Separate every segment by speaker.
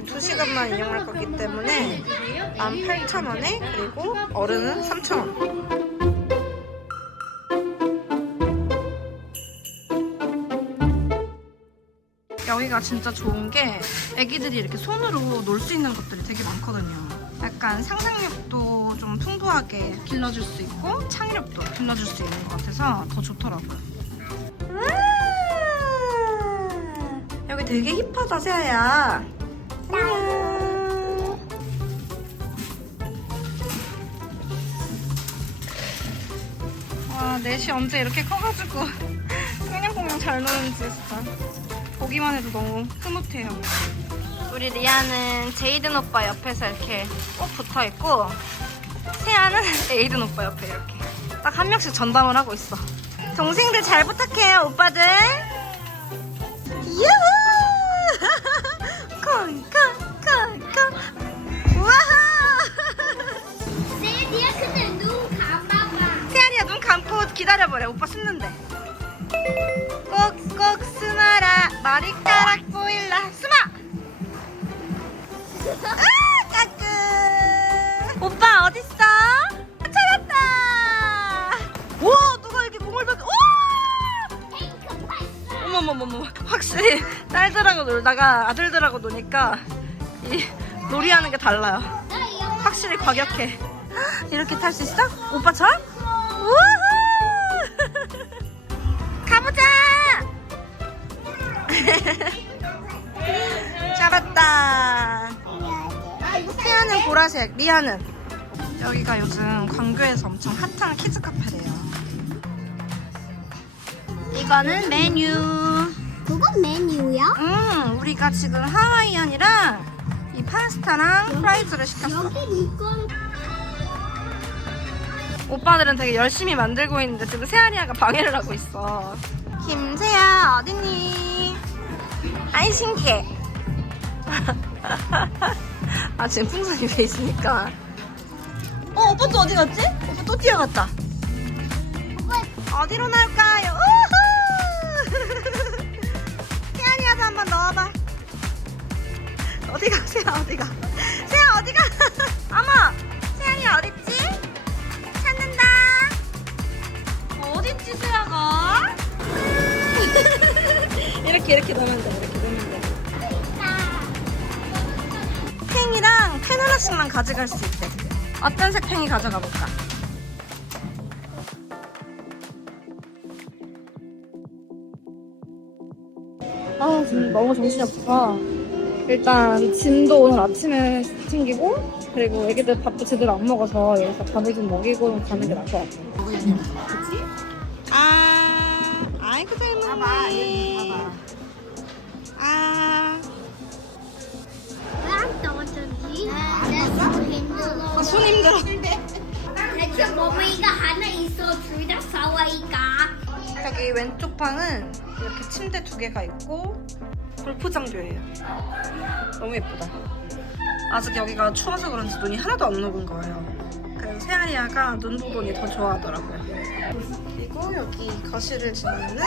Speaker 1: 아이들은 2시간만 이용할 거기 때문에 18,000원에 그리고 어른은 3,000원. 여기가 진짜 좋은 게 애기들이 이렇게 손으로 놀 수 있는 것들이 되게 많거든요. 약간 상상력도 좀 풍부하게 길러줄 수 있고 창의력도 길러줄 수 있는 것 같아서 더 좋더라고요. 여기 되게 힙하다, 세아야. 와, 넷이 언제 이렇게 커가지고 꽁냥꽁냥 잘 노는지 진짜 보기만 해도 너무 흐뭇해요. 우리 리아는 제이든 오빠 옆에서 이렇게 꼭 붙어 있고 세아는 에이든 오빠 옆에 이렇게 딱 한 명씩 전담을 하고 있어. 동생들 잘 부탁해요, 오빠들. 노니까 이 놀이하는 게 달라요 확실히 과격해. 이렇게 탈 수 있어? 오빠처럼? 우후! 가보자! 잡았다. 태아는 보라색, 리아는? 여기가 요즘 광교에서 엄청 핫한 키즈 카페래요. 이거는 메뉴.
Speaker 2: 그건 메뉴야?
Speaker 1: 음, 우리가 지금 하와이안이랑 이 파스타랑 프라이즈를 시켰어.
Speaker 2: 여기 이건
Speaker 1: 오빠들은 되게 열심히 만들고 있는데 지금 세아리아가 방해를 하고 있어. 김세아 어딨니? 아이 신기해. 아 지금 풍선이 왜 있으니까. 어 오빠 또 어디 갔지? 오빠 또 뛰어갔다. 어디로 나올까요? 어디가 세아 어디가? 세아 어디가? 어머 세아리아 어딨지? 찾는다. 어딨지 세아가? 이렇게 이렇게 놓으면 돼. 이렇게 놓으면 돼. 팽이랑 펜 하나씩만 가져갈 수 있대. 어떤 색 팽이 가져가 볼까? 아 지금 너무 정신이 없어. 일단 짐도 오늘 아침에 챙기고 그리고 애기들 밥도 제대로 안 먹어서 여기서 밥을 좀 먹이고 가는 게 나을 것 같아. 아, 아이고 잘 먹네. 아,
Speaker 2: 왜안 떨어졌지? 내손 힘들어.
Speaker 1: 손 힘들어.
Speaker 2: 대체 머리가 하나 있어 둘 다 싸워이까.
Speaker 1: 여기 왼쪽 방은 이렇게 침대 두 개가 있고 골프장도예요. 너무 예쁘다. 아직 여기가 추워서 그런지 눈이 하나도 안 녹은 거예요. 그래서 세아리아가 눈 부분이 더 좋아하더라고요. 그리고 여기 거실을 지나면은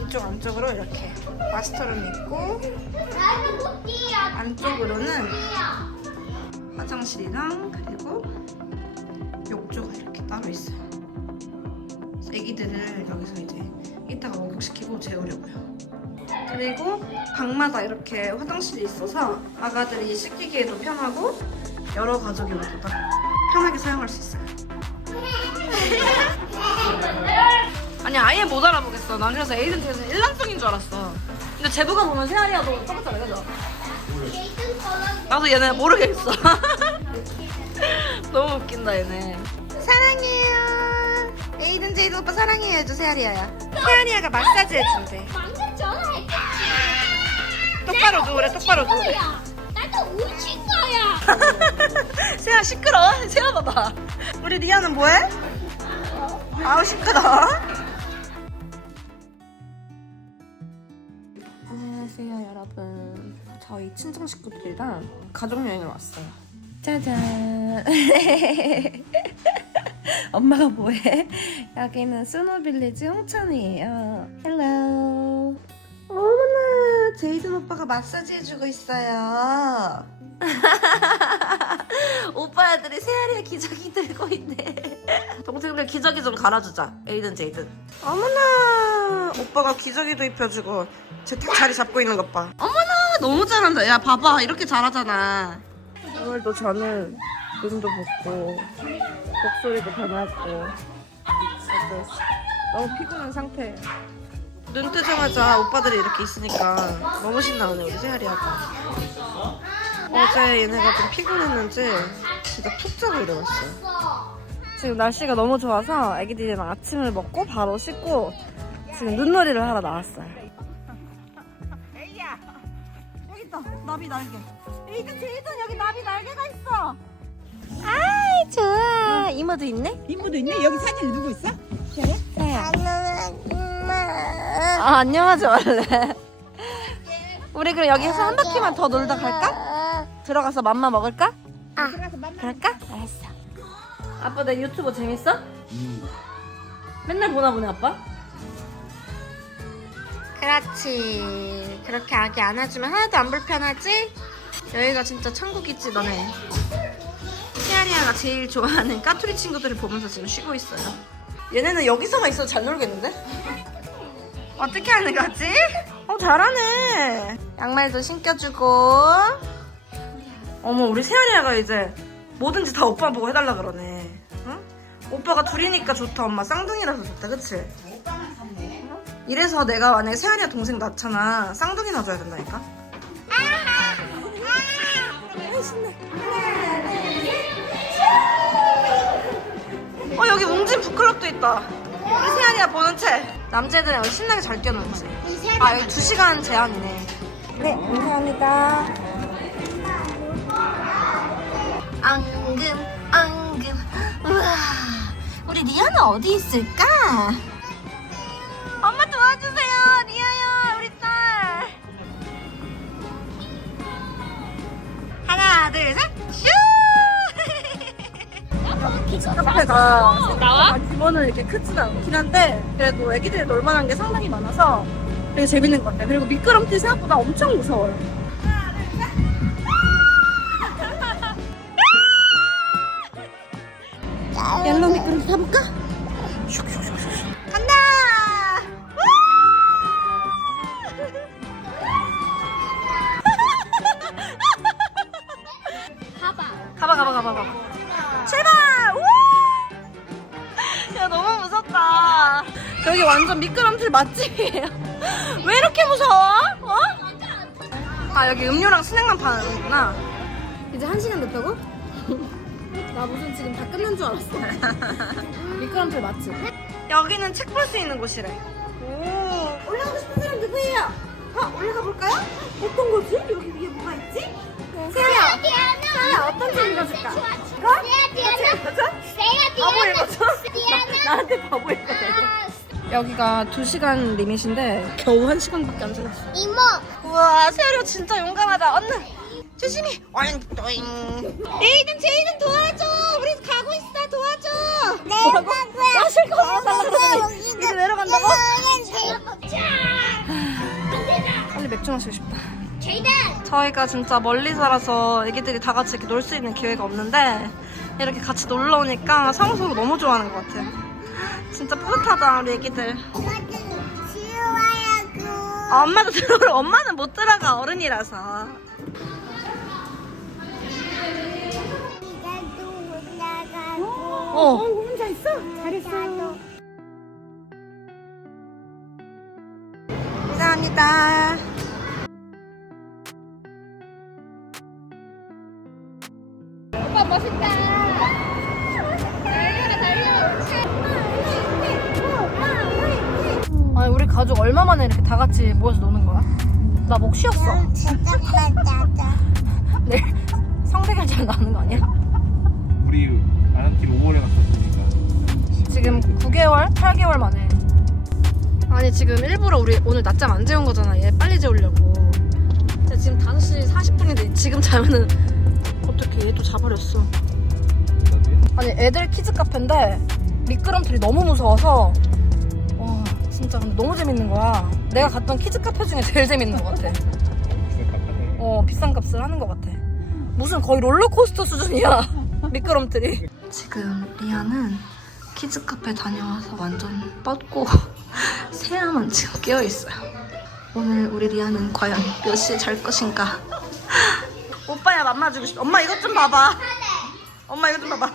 Speaker 1: 이쪽 안쪽으로 이렇게 마스터룸이 있고. 안쪽으로는. 화장실이랑 그리고 욕조가 이렇게 따로 있어요. 애기들을 여기서 이제 이따가 목욕시키고 재우려고요. 그리고 방마다 이렇게 화장실이 있어서 아가들이 씻기기에도 편하고 여러 가족이 모두 다 편하게 사용할 수 있어요. 아니 아예 못 알아보겠어. 난 그래서 에이든트에서 일란성인 줄 알았어. 근데 제부가 보면 세아리아도 똑같잖아, 그죠? 나도 얘네 모르겠어. 너무 웃긴다 얘네. 사랑해요. 에이든 제이든 오빠 사랑해요 해줘 세아리아야. 세아리아가 마사지 해준대.
Speaker 2: 전화했지.
Speaker 1: 똑바로 누우래 똑바로 누우래.
Speaker 2: 나도 우친 거야.
Speaker 1: 세아 시끄러. 세아 봐봐. 우리 리아는 뭐해? 아우 시끄러. 안녕하세요 여러분. 저희 친정 식구들이랑 가족 여행을 왔어요. 짜잔. 엄마가 뭐해? 여기는 스노빌리지 홍천이에요. 헬로. 어머나 제이든 오빠가 마사지 해주고 있어요. 오빠 애들이 세아리의 기저귀 들고 있네. 동생들 기저귀 좀 갈아주자. 에이든 제이든. 어머나 오빠가 기저귀도 입혀주고 제탁 자리 잡고 있는 것 봐. 어머나 너무 잘한다. 야 봐봐 이렇게 잘하잖아. 오늘도 저는 눈도 붓고 목소리도 변하고 너무 피곤한 상태. 눈 뜨자마자 오빠들이 이렇게 있으니까 너무 신나네 우리 세아리하고. 어제 얘네가 좀 피곤했는지 진짜 푹 자고 일어났어요. 지금 날씨가 너무 좋아서 애기들이랑 아침을 먹고 바로 씻고 지금 눈놀이를 하러 나왔어요. 에이야 여기 있다 나비 날개. 에이든 제이든 여기 나비 날개가 있어. 아이 좋아 이모도 있네.
Speaker 3: 이모도 있네? 여기 사진에 누구 있어?
Speaker 1: 세야. 아 안녕하지 원래. 우리 그럼 여기서 한 바퀴만 더 놀다 갈까? 들어가서 맘마 먹을까?
Speaker 3: 만나.
Speaker 1: 그럴까? 알았어. 아빠 내 유튜브 재밌어? 맨날 보나 보네 아빠? 그렇지. 그렇게 아기 안아주면 하나도 안 불편하지? 여기가 진짜 천국이지 너네. 세아리아가 제일 좋아하는 까투리 친구들을 보면서 지금 쉬고 있어요. 얘네는 여기서만 있어도 잘 놀겠는데? 어떻게 하는 거지? 어 잘하네. 양말도 신겨주고. 어머 우리 세아리아가 이제 뭐든지 다 오빠 보고 해달라 그러네. 응? 오빠가 둘이니까 좋다 엄마 쌍둥이라서 좋다 그치? 이래서 내가 만약에 세아리아 동생 낳잖아 쌍둥이 낳아줘야 된다니까 어 여기 웅진 북클럽도 있다 우리 세아리아 보는 채 남자애들은 여기 신나게 잘 뛰어놀지. 아 여기 2시간 제한이네. 네 감사합니다. 앙금 앙금. 우와 우리 리아는 어디 있을까? 엄마 도와주세요 리아야 우리 딸. 하나 둘셋 슈! 카페가 나와? 규모는 이렇게 크진 않긴 한데 그래도 애기들이 놀만한 게 상당히 많아서 되게 재밌는 것 같아요 그리고 미끄럼틀 생각보다 엄청 무서워요 옐로우 미끄럼틀 타볼까? 간다! 가봐 가봐 가봐 가봐 제발! 여기 완전 미끄럼틀 맛집이에요 왜 이렇게 무서워? 어? 아 여기 음료랑 스낵만 파는구나 이제 한 시간 됐다고? 나 무슨 지금 다 끝난 줄 알았어 미끄럼틀 맛집 여기는 책 볼 수 있는 곳이래 오 올라가고 싶은 사람 누구예요? 어 올라가 볼까요? 어떤 거지? 여기 위에 뭐가 있지? 세아야 세아야 어떤 책 읽어줄까? 이거? 이거 책 읽어줘? 바보 읽어줘? 나- 나한테 바보 읽어줘 여기가 2시간 리밋인데 겨우 1시간밖에 안 지났어.
Speaker 2: 이모.
Speaker 1: 우와 세아리가 진짜 용감하다. 얼른 조심히. 또잉. 에이든 제이든 도와줘. 우리 가고 있어. 도와줘. 뭐라고? 마실 거 달라 그러더니 이제 내려간다고? 빨리 맥주 마시고 싶다.
Speaker 2: 제이든.
Speaker 1: 저희가 진짜 멀리 살아서 애기들이 다 같이 이렇게 놀 수 있는 기회가 없는데 이렇게 같이 놀러 오니까 서로 서로 너무 좋아하는 것 같아요 진짜 뿌듯하다 우리 애기들 아, 엄마도 들어오려 엄마는 못 들어가 어른이라서 어
Speaker 3: 혼자 있어? 잘했어요.
Speaker 1: 감사합니다
Speaker 2: 오빠 멋있다.
Speaker 1: 가족 얼마 만에 이렇게 다 같이 모여서 노는 거야? 나 목 쉬었어 내일 성대결 잘 나는 거 아니야?
Speaker 4: 우리 아랑길 5월에 갔었으니까
Speaker 1: 지금 9개월, 8개월 만에. 아니 지금 일부러 우리 오늘 낮잠 안 재운 거잖아. 얘 빨리 재우려고. 근데 지금 5시 40분인데 지금 자면은 어떻게 얘 또 자버렸어. 아니 애들 키즈 카페인데 미끄럼틀이 너무 무서워서 와 진짜 근데 너무 재밌는 거야. 내가 갔던 키즈 카페 중에 제일 재밌는 것 같아. 어 비싼 값을 하는 것 같아. 무슨 거의 롤러코스터 수준이야. 미끄럼틀이. 지금 리아는 키즈 카페 다녀와서 완전 뻗고 새야만 지금 깨어 있어요. 오늘 우리 리아는 과연 몇 시에 잘 것인가? 오빠야 만나주고 싶어. 엄마 이것 좀 봐봐. 엄마 이것 좀 봐봐.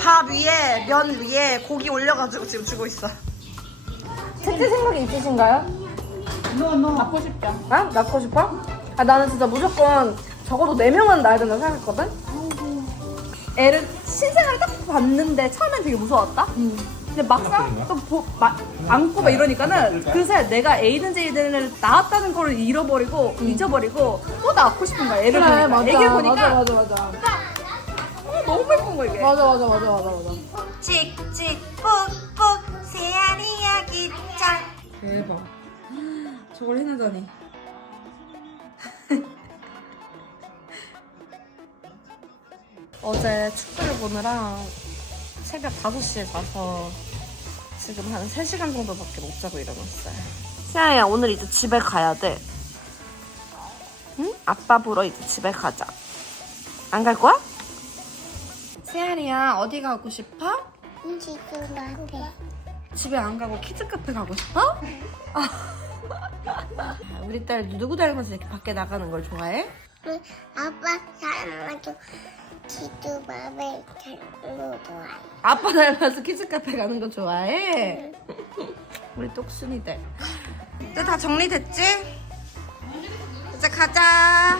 Speaker 1: 밥 위에 면 위에 고기 올려가지고 지금 주고 있어. 채채 생각이 있으신가요?
Speaker 3: 너너 갖고 싶다.
Speaker 1: 아? 낳고 싶어? 아, 나는 진짜 무조건 적어도 4명은 낳아야 된다고 생각했거든? 애를 신생아를 딱 봤는데 처음엔 되게 무서웠다? 근데 막상 또 보, 마, 안고 막 이러니까는 그새 내가 에이든 제이든을 낳았다는 걸 잃어버리고 잊어버리고 또 낳고 싶은 거야 애를 보니까 애기를 보니까
Speaker 3: 맞아 맞아.
Speaker 1: 어, 너무 거 이게.
Speaker 3: 맞아 맞아 맞아 맞아 맞아.
Speaker 1: 칙칙 뽁뽁 새알 이야기장 대박. 저걸 해내다니. 어제 축구를 보느라 새벽 5시에 자서 지금 한 3시간 정도밖에 못 자고 일어났어요. 세아야 오늘 이제 집에 가야 돼. 응? 아빠 보러 이제 집에 가자. 안 갈 거야? 세아리야 어디 가고 싶어?
Speaker 2: 지금 나한테.
Speaker 1: 집에 안 가고 키즈 카페 가고 싶어? 아, 우리 딸 누구 닮아서 이렇게 밖에 나가는 걸 좋아해?
Speaker 2: 응, 아빠 닮아도 지도 맘에 잘못 좋아해.
Speaker 1: 아빠 닮아서 키즈 카페 가는 거 좋아해? 우리 똑순이들. 이제 다 정리됐지? 이제 가자.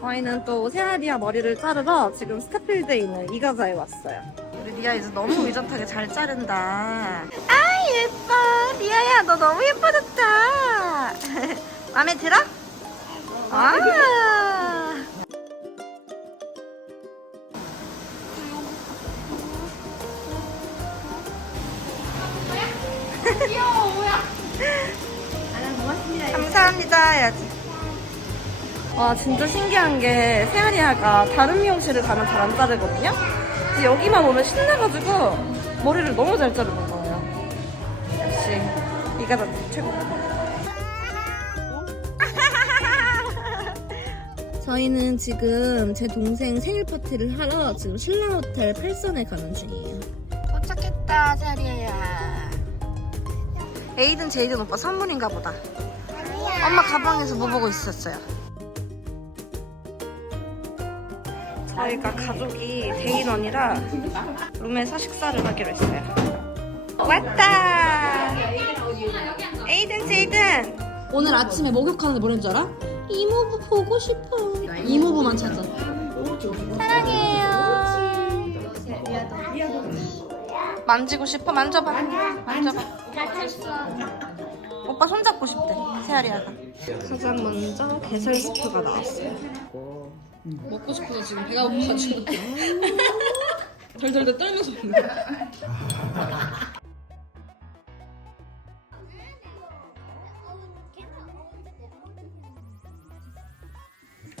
Speaker 1: 저희는 또 세아리아 머리를 자르러 지금 스타필드에 있는 이가자에 왔어요. 우리 리아 이제 너무 의젓하게 잘 자른다. 아 예뻐. 리아야 너 너무 예뻐졌다. 마음에 들어? 아. 감사합니다 해야지. 와 진짜 신기한 게 세아리아가 다른 미용실을 가면 잘 안 자르거든요. 근데 여기만 오면 신나가지고 머리를 너무 잘 자르는 거예요. 역시 이가 다 최고. 저희는 지금 제 동생 생일 파티를 하러 지금 신라 호텔 8선에 가는 중이에요. 도착했다, 세아리아야. 에이든 제이든 오빠 선물인가 보다. 엄마 가방에서 뭐 보고 있었어요? 저희가 가족이 대인원이라 룸에서 식사를 하기로 했어요. 왔다! 에이든 제이든! 오늘 아침에 목욕하는데 뭐랬는 줄 알아? 이모부 보고 싶어. 이모부만 찾아. 사랑해요. 만지고 싶어? 만져봐. 만져봐. 오빠 손잡고 싶대. 세아리아가. 가장 먼저 게살 스프가 나왔어요. 먹고 싶어서 지금 배가 고파가지고 덜덜덜 떨면서 먹는 거야.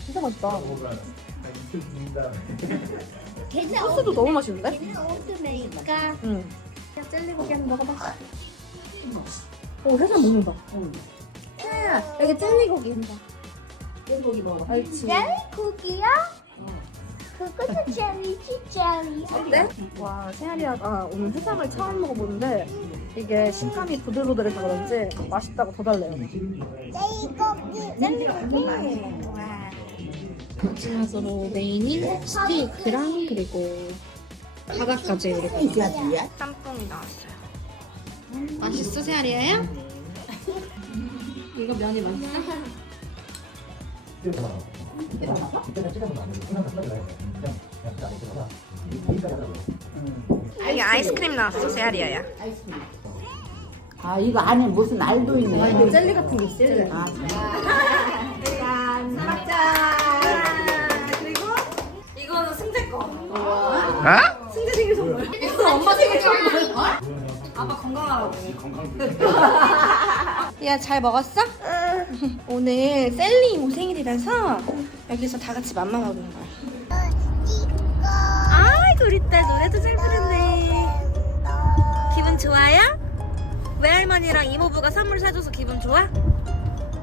Speaker 1: 진짜 맛있다. 소스도 너무 맛있는데?
Speaker 2: 오트메이까
Speaker 1: 응. 젤리고기 한번 먹어봐. 오, 해산 먹는다. 야, 여기 젤리고기 한다. 젤리고기 먹어봐. 알지?
Speaker 2: 젤리국이야? 그것도 젤리지 젤리.
Speaker 1: 어때? 와, 세아리아가 오늘 해삼을 처음 먹어보는데 이게 식감이 부들부들해서 그런지 맛있다고 더 달래요.
Speaker 2: 젤리국이. 젤리국이. 와.
Speaker 1: 마지막으로 메인인 스테이크랑 그리고 바닥까지 이렇게 짬뽕이 나왔어요. 맛있어, 세아리아야? 이거 면이 맛있어? 이게 아이스크림 나왔어, 세아리아야.
Speaker 3: 아 이거 안에 무슨 알도 있네.
Speaker 1: 젤리 같은 게 있어요.
Speaker 3: 아,
Speaker 1: 그리고 이거는 승재 거.
Speaker 4: 아?
Speaker 1: 승재 생일 선물. 이거는 엄마 생일 선물. 아빠 건강하라고. 야, 잘 먹었어? 오늘 셀리 이모 생일이라서 여기서 다 같이 맘마 먹는 거야. 아, 우리 딸 노래도 잘 부르네. 기분 좋아요? 외할머니랑 이모부가 선물 사줘서 기분 좋아?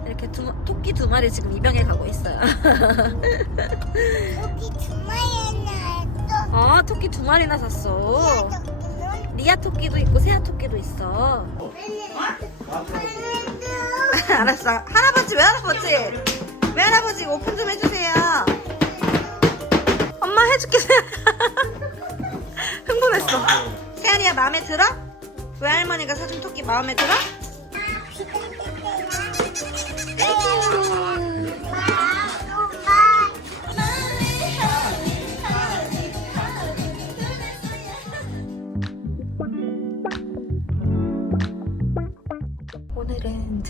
Speaker 1: 이렇게 두, 토끼 두 마리 지금 입양해 가고 있어요.
Speaker 2: 여기 주말에는 또
Speaker 1: 아, 토끼 두 마리나 샀어. 리아 토끼도 있고 세아 토끼도 있어. 알았어. 할아버지, 외할아버지. 외할아버지 이거 오픈 좀 해주세요. 엄마 해줄게. 흥분했어. 세아리야 마음에 들어? 외할머니가 사준 토끼 마음에 들어?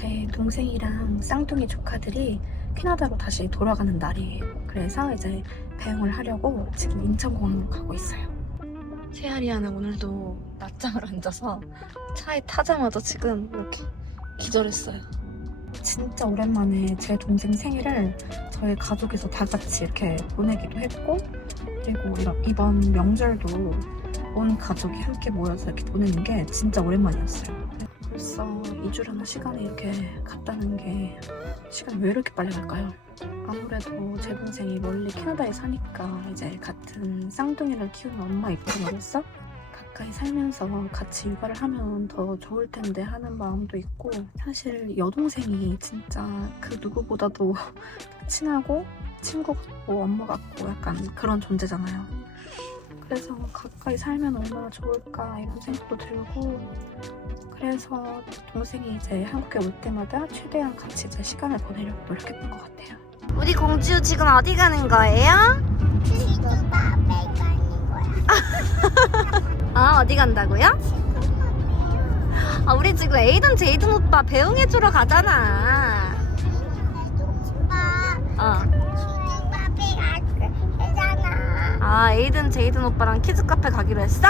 Speaker 1: 제 동생이랑 쌍둥이 조카들이 캐나다로 다시 돌아가는 날이에요. 그래서 이제 배웅을 하려고 지금 인천공항으로 가고 있어요. 세아리아는 오늘도 낮잠을 앉아서 차에 타자마자 지금 이렇게 기절했어요. 진짜 오랜만에 제 동생 생일을 저희 가족에서 다 같이 이렇게 보내기도 했고 그리고 이런- 이번 명절도 온 가족이 함께 모여서 이렇게 보내는 게 진짜 오랜만이었어요. 벌써 2주라는 시간이 이렇게 갔다는 게 시간이 왜 이렇게 빨리 갈까요? 아무래도 제 동생이 멀리 캐나다에 사니까 이제 같은 쌍둥이를 키우는 엄마 입장으로서 가까이 살면서 같이 육아를 하면 더 좋을 텐데 하는 마음도 있고 사실 여동생이 진짜 그 누구보다도 친하고 친구 같고 엄마 같고 약간 그런 존재잖아요. 그래서 가까이 살면 얼마나 좋을까 이런 생각도 들고 그래서 동생이 이제 한국에 올 때마다 최대한 같이 이제 시간을 보내려고 노력했던 것 같아요. 우리 공주 지금 어디 가는 거예요?
Speaker 2: 트리도 밥에 가는 거야.
Speaker 1: 아 어디 간다고요? 아 우리 지금 에이든 제이든 오빠 배웅해주러 가잖아. 어.
Speaker 2: 아
Speaker 1: 에이든 제이든 오빠랑 키즈 카페 가기로 했어?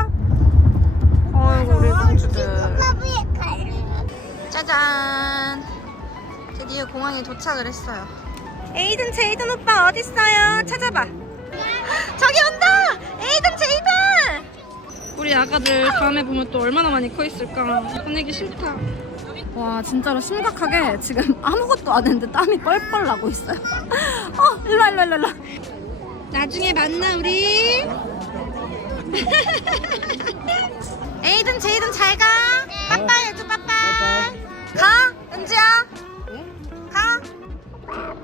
Speaker 1: 어이구 우리 공주들.
Speaker 2: 가는
Speaker 1: 짜잔. 드디어 공항에 도착을 했어요. 에이든 제이든 오빠 어딨어요? 찾아봐. 저기 온다! 에이든 제이든! 우리 아가들 다음에 보면 또 얼마나 많이 커 있을까. 보내기 싫다. 와 진짜로 심각하게 지금 아무것도 안 했는데 땀이 뻘뻘 나고 있어요. 어 일로 와, 일로 와, 일로 와. 나중에 만나 우리. 에이든 제이든 잘 가. 빠빠이 해줘 빠빠이. 가 은지야. 가.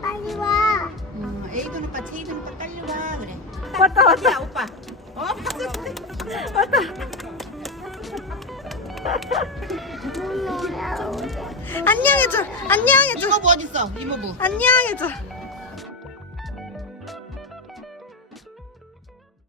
Speaker 2: 빨리 와.
Speaker 3: 어, 에이든 오빠, 제이든 오빠 빨리 와 그래.
Speaker 1: 왔다 왔다.
Speaker 3: 야 오빠. 어? 박수 쳐.
Speaker 1: 안녕해줘. 안녕해줘.
Speaker 3: 이모부 어딨어? 이모부.
Speaker 1: 안녕해줘.